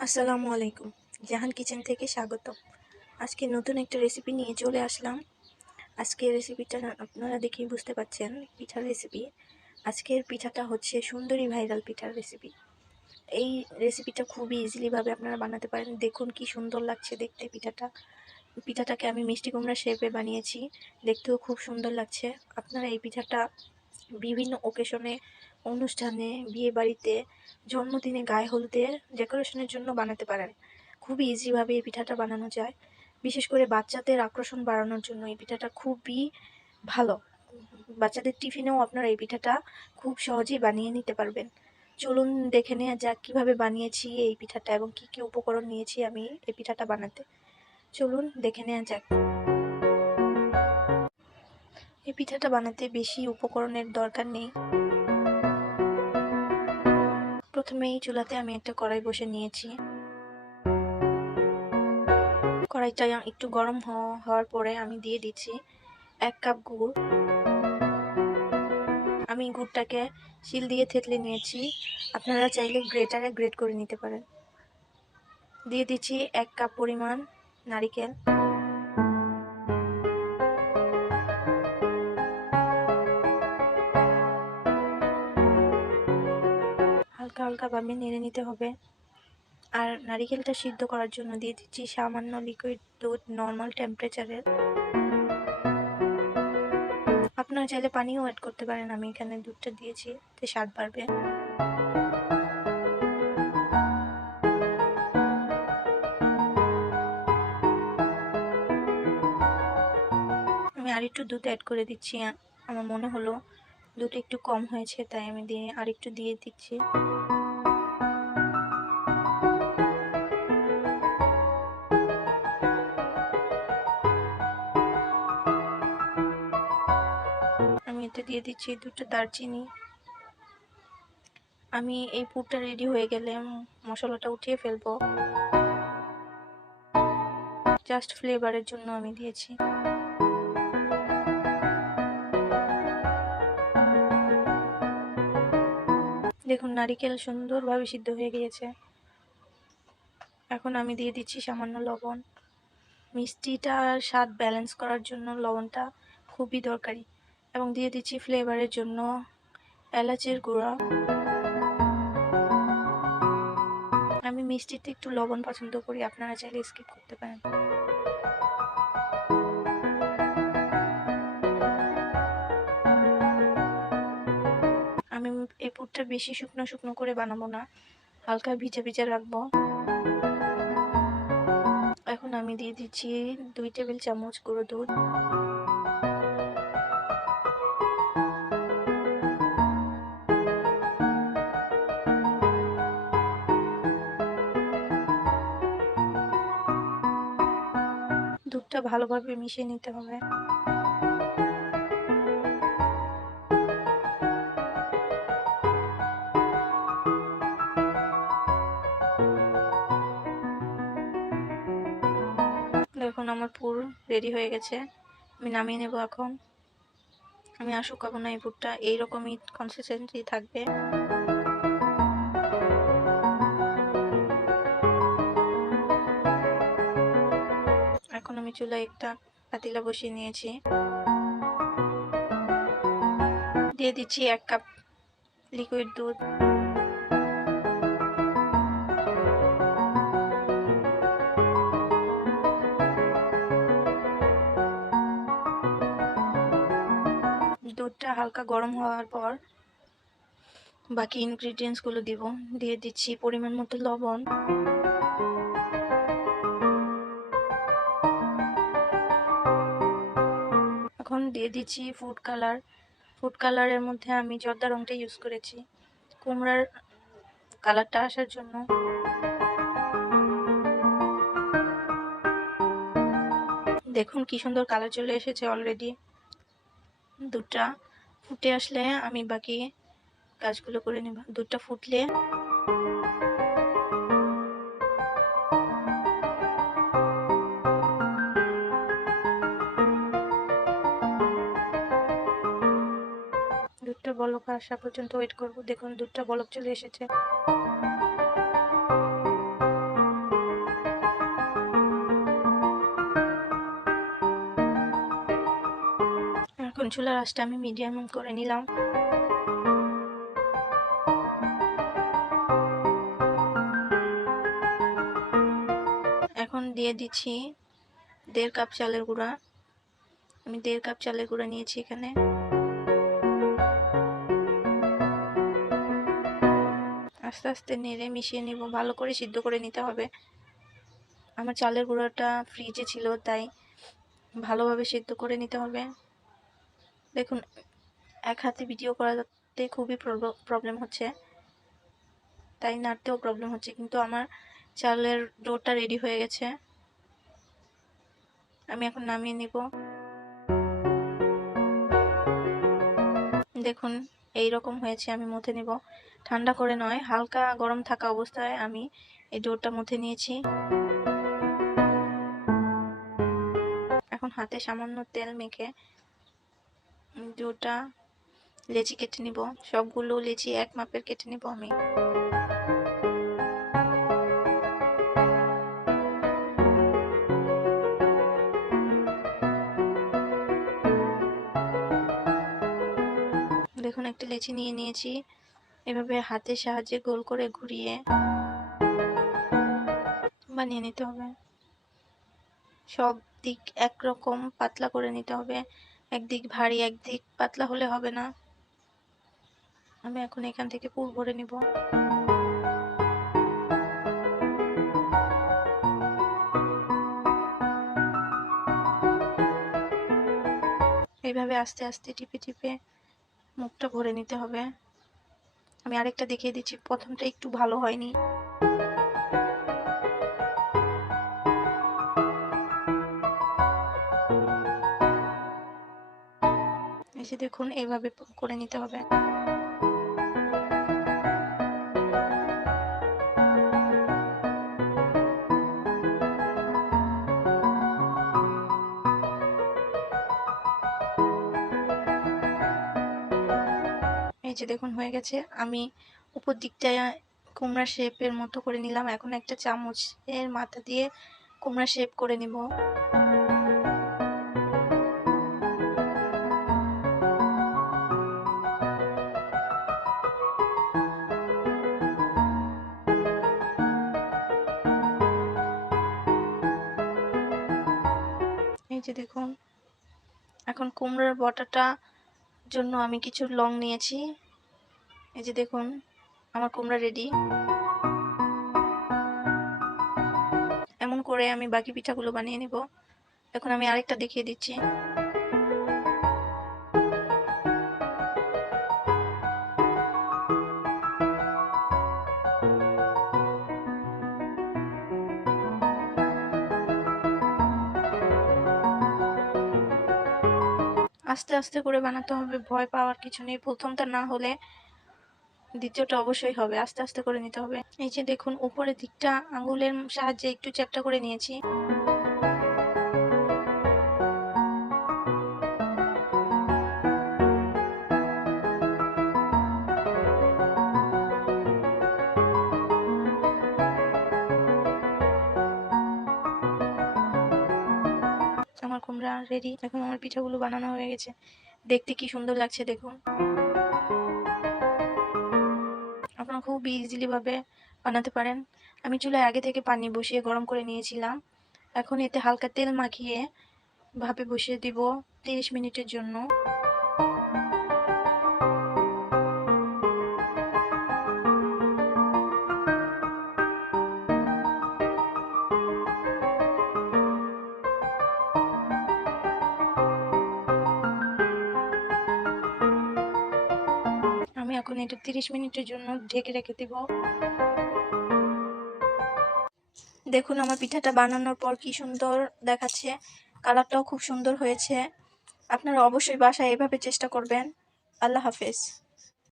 আসসালামু আলাইকুম। জাহান কিচেন থেকে স্বাগতম। আজকে নতুন একটা রেসিপি নিয়ে চলে আসলাম। আজকের রেসিপিটা আপনারা দেখেই বুঝতে পারছেন, পিঠার রেসিপি। আজকের পিঠাটা হচ্ছে সুন্দরী ভাইরাল পিঠার রেসিপি। এই রেসিপিটা খুবই ইজিলিভাবে আপনারা বানাতে পারেন। দেখুন কি সুন্দর লাগছে দেখতে পিঠাটাকে আমি মিষ্টি কুমড়া শেপে বানিয়েছি, দেখতেও খুব সুন্দর লাগছে। আপনারা এই পিঠাটা বিভিন্ন ওকেশনে, অনুষ্ঠানে, বিয়ে বাড়িতে, জন্মদিনে, গায়ে হলুদের ডেকোরেশনের জন্য বানাতে পারেন। খুবই ইজিভাবে এই পিঠাটা বানানো যায়। বিশেষ করে বাচ্চাদের আকর্ষণ বাড়ানোর জন্য এই পিঠাটা খুবই ভালো। বাচ্চাদের টিফিনেও আপনারা এই পিঠাটা খুব সহজেই বানিয়ে নিতে পারবেন। চলুন দেখে নেওয়া যাক কীভাবে বানিয়েছি এই পিঠাটা এবং কী কী উপকরণ নিয়েছি আমি এই পিঠাটা বানাতে। চলুন দেখে নেওয়া যাক। এই পিঠাটা বানাতে বেশি উপকরণের দরকার নেই। প্রথমেই চুলাতে আমি একটা কড়াই বসে নিয়েছি। কড়াইটা একটু গরম হওয়ার পরে আমি দিয়ে দিচ্ছি 1 কাপ গুড়। আমি গুড়টাকে শিল দিয়ে থেতলে নিয়েছি, আপনারা চাইলে গ্রেটারে গ্রেট করে নিতে পারেন। দিয়ে দিচ্ছি 1 কাপ পরিমাণ নারিকেল। হালকা হালকা ভাবে নেড়ে নিতে হবে। আর নারিকেলটা সিদ্ধ করার জন্য দিয়ে দিচ্ছি সামান্য লিকুইড দুধ, নর্মাল টেম্পারেচারের। আপনারা চাইলে পানিও অ্যাড করতে পারেন, আমি এখানে দুধটা দিয়েছি, এতে স্বাদ বাড়বে। আমি আরেকটু দুধ অ্যাড করে দিচ্ছি। আমার মনে হলো দুধ একটু কম হয়েছে, তাই আমি আরেকটু দিয়ে দিচ্ছি। আমি এতে দিয়ে দিচ্ছি 2টা দারচিনি। আমি এই পুরটা রেডি হয়ে গেলে মশলাটা উঠিয়ে ফেলবো। জাস্ট ফ্লেভারের জন্য আমি দিয়েছি। দেখুন নারিকেল সুন্দরভাবে সিদ্ধ হয়ে গিয়েছে। এখন আমি দিয়ে দিচ্ছি সামান্য লবণ। মিষ্টিটার স্বাদ ব্যালেন্স করার জন্য লবণটা খুবই দরকারি। এবং দিয়ে দিচ্ছি ফ্লেভারের জন্য এলাচের গুঁড়া। আমি মিষ্টিতে একটু লবণ পছন্দ করি, আপনারা চাইলে স্কিপ করতে পারেন। আমি এই পুরটা বেশি শুকনো শুকনো করে বানাবো না, হালকা ভিজা ভিজা রাখবো। এখন আমি দিয়ে দিচ্ছি 2 টেবিল চামচ গুঁড়ো দুধ। দুধটা ভালোভাবে মিশিয়ে নিতে হবে। দেখুন আমার পুর রেডি হয়ে গেছে, আমি নামিয়ে নেব। এখন আমি আর শুকাবো না, এই পুরটা এইরকমই কনসিস্টেন্সি থাকবে। এখন আমি চুলায় একটা পাতিলা বসিয়ে নিয়েছি, দিয়ে দিচ্ছি 1 কাপ লিকুইড দুধ। দুধটা হালকা গরম হওয়ার পর বাকি ইনগ্রিডিয়েন্টস গুলো দিয়ে দিচ্ছি পরিমাণ মতো লবণ, এখন দিয়ে দিচ্ছি ফুড কালার। ফুড কালারের মধ্যে আমি জর্দা রংটা ইউজ করেছি কুমড়ার কালারটা আসার জন্য। দেখুন কি সুন্দর কালার চলে এসেছে অলরেডি। দুধটা ফুটে আসলে আমি বাকি কাজগুলো করে নেব। দুধটা ফুটলে দুধটা বলক আসা পর্যন্ত ওয়েট করব। দেখুন দুধটা বলক চলে এসেছে। দেখুন চুলার আঁচটা আমি মিডিয়াম করে নিলাম। এখন দিয়ে দিচ্ছি 1.5 কাপ চালের গুঁড়া। আমি 1.5 কাপ চালের গুঁড়া নিয়েছি এখানে। আস্তে আস্তে নেড়ে মিশিয়ে নিব, ভালো করে সিদ্ধ করে নিতে হবে। আমার চালের গুঁড়াটা ফ্রিজে ছিল, তাই ভালোভাবে সিদ্ধ করে নিতে হবে। দেখুন এক হাতে ভিডিও করাতে খুবই প্রবলেম হচ্ছে, তাই নাড়তেও প্রবলেম হচ্ছে, কিন্তু আমার চালের ডোটা রেডি হয়ে গেছে। আমি এখন নামিয়ে নিব। দেখুন এই রকম হয়েছে, আমি মুথে নিব। ঠান্ডা করে নয়, হালকা গরম থাকা অবস্থায় আমি এই ডোটা মুথে নিয়েছি। এখন হাতে সামান্য তেল মেখে ডোটা লেচি কেটে নিব। সবগুলো লেচি এক মাপের কেটে নিব আমি। দেখুন একটা লেচি নিয়ে নিয়েছি, এভাবে হাতের সাহায্যে গোল করে ঘুরিয়ে বানিয়ে নিতে হবে। সব দিক একরকম পাতলা করে নিতে হবে, একদিক ভারী একদিক পাতলা হলে হবে না। আমি এখন এখান থেকে পুর ভরে নিব। এইভাবে আস্তে আস্তে টিপে টিপে মুখটা ভরে নিতে হবে। আমি আরেকটা দেখিয়ে দিচ্ছি, প্রথমটা একটু ভালো হয়নি। এসে দেখুন এইভাবে করে নিতে হবে। এই যে দেখুন হয়ে গেছে। আমি উপর দিকটা কুমড়া শেপের মতো করে নিলাম। এখন একটা চামচের মাথা দিয়ে কুমড়া শেপ করে নিব। এই যে দেখুন, এখন কুমড়ার বটাটা জন্য আমি কিছু লং নিয়েছি। এই যে দেখুন আমার কুমড়া রেডি। এমন করে আমি বাকি পিঠাগুলো বানিয়ে নিব। এখন আমি আরেকটা দেখিয়ে দিচ্ছি। আস্তে আস্তে করে বানাতে হবে, ভয় পাওয়ার কিছু নেই। প্রথমটা না হলে দ্বিতীয়টা অবশ্যই হবে, আস্তে আস্তে করে নিতে হবে। এই যে দেখুন উপরের দিকটা আঙ্গুলের সাহায্যে একটু চ্যাপ্টা করে নিয়েছি। আমার কুমড়া রেডি। এখন আমার পিঠাগুলো বানানো হয়ে গেছে, দেখতে কি সুন্দর লাগছে দেখুন। আপনারা খুব ইজিলি ভাবে বানাতে পারেন। আমি চুলায় আগে থেকে পানি বসিয়ে গরম করে নিয়েছিলাম। এখন এতে হালকা তেল মাখিয়ে ভাপে বসিয়ে দিব 30 মিনিটের জন্য। আমি এখন এটা 30 মিনিটের জন্য ঢেকে রেখে দিব। দেখুন আমার পিঠাটা বানানোর পর কি সুন্দর দেখাচ্ছে, কালারটাও খুব সুন্দর হয়েছে। আপনারা অবশ্যই বাসায় এভাবে চেষ্টা করবেন। আল্লাহ হাফেজ।